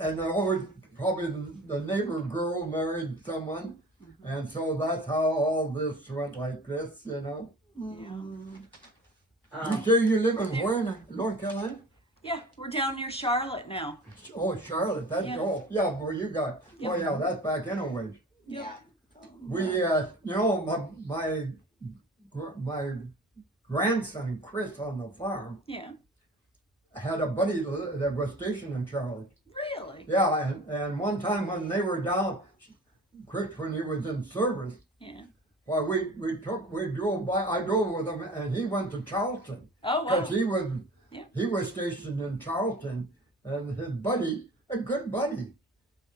and always probably the neighbor girl married someone, and so that's how all this went like this, you know. You say you live in where in North Carolina? Yeah, we're down near Charlotte now. Oh, Charlotte, that's where you got. Oh yeah, that's back in a ways. Yeah. We, you know, my grandson Chris on the farm had a buddy that was stationed in Charlotte. Really? Yeah, and one time when they were down, Chris, when he was in service, well, we drove by. I drove with him, and he went to Charleston. Oh wow! Because he was stationed in Charleston, and his buddy, a good buddy,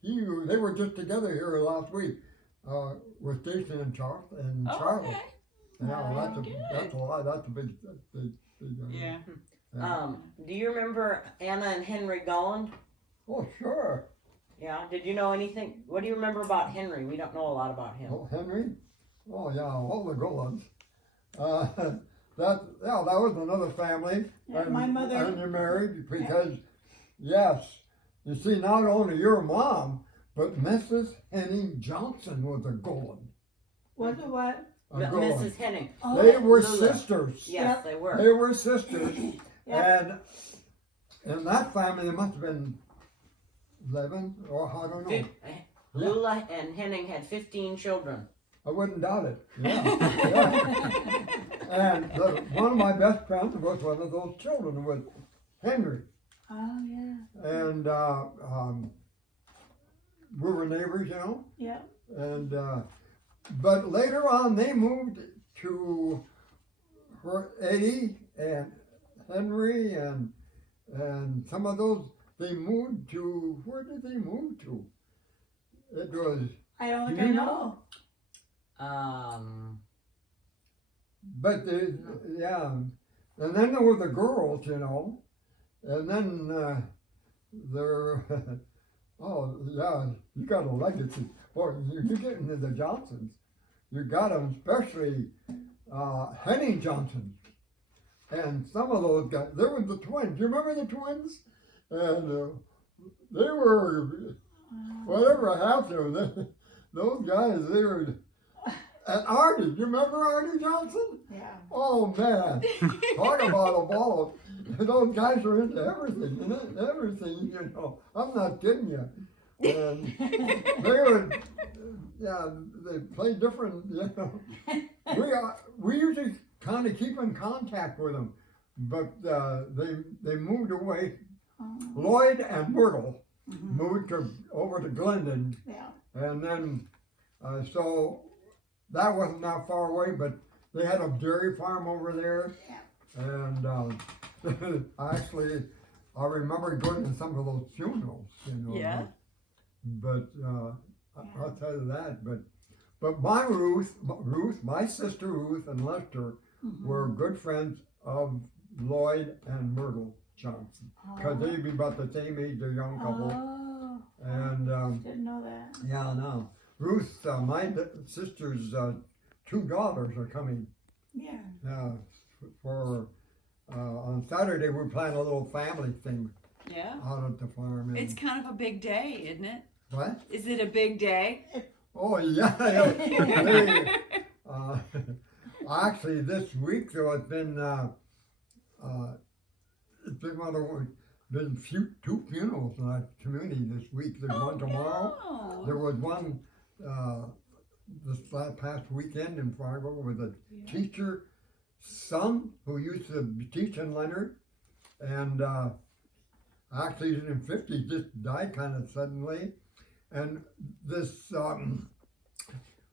they were just together here last week. Was stationed in Charleston. Charlotte. Okay. Yeah, that's a lot. That's a big. Yeah. Do you remember Anna and Henry Golland? Oh, sure. Yeah. Did you know anything? What do you remember about Henry? We don't know a lot about him. Oh, Henry? Oh, yeah, all the good ones. That was another family. Yeah, and, my mother. And you married because, yes, you see, not only your mom, but Mrs. Henning Johnson was a Golan. Was it what? Mrs. Henning. Oh, They were Lula. sisters. Yes, they were. They were sisters. Yep. And in that family, there must have been 11, or I don't know. Lula and Henning had 15 children. I wouldn't doubt it. Yeah. And one of my best friends was one of those children, was Henry. Oh, yeah. And we were neighbors, you know. Yeah. And but later on, they moved to Eddie and Henry and some of those. They moved to, where did they move to? It was. I don't think Do I you know. But yeah, and then there were the girls, you know, and then there. Oh yeah, you got a legacy. Boy, you get into the Johnsons. You got them, especially Henning Johnson, and some of those guys. There were the twins. You remember the twins? And they were whatever happened to them. Those guys, they were. And Artie, you remember Artie Johnson? Yeah. Oh man, talk about a ball. Those guys are into everything, everything, you know. I'm not kidding you. And they were, yeah, they play different, you know. We usually kind of keep in contact with them, but they moved away. Lloyd and Myrtle moved over to Glendon. Yeah. And then, so that wasn't that far away, but they had a dairy farm over there. Yeah. And actually, I remember going to some of those funerals, you know. Yeah. But I'll tell you that. But my Ruth, my sister Ruth and Lester were good friends of Lloyd and Myrtle Johnson, because they'd be about the same age, they're a young couple. Oh. And Didn't know that. yeah, no. Ruth, my sister's 2 daughters are coming. Yeah. For on Saturday we're planning a little family thing. Yeah. Out at the farm. It's kind of a big day, isn't it? What? Is it a big day? Oh yeah. Actually, this week though it's been been 2 funerals in our community this week. There's one tomorrow. No. There was one this past weekend in Fargo with a teacher son who used to teach in Leonard, and actually he's in his 50s, just died kind of suddenly. And this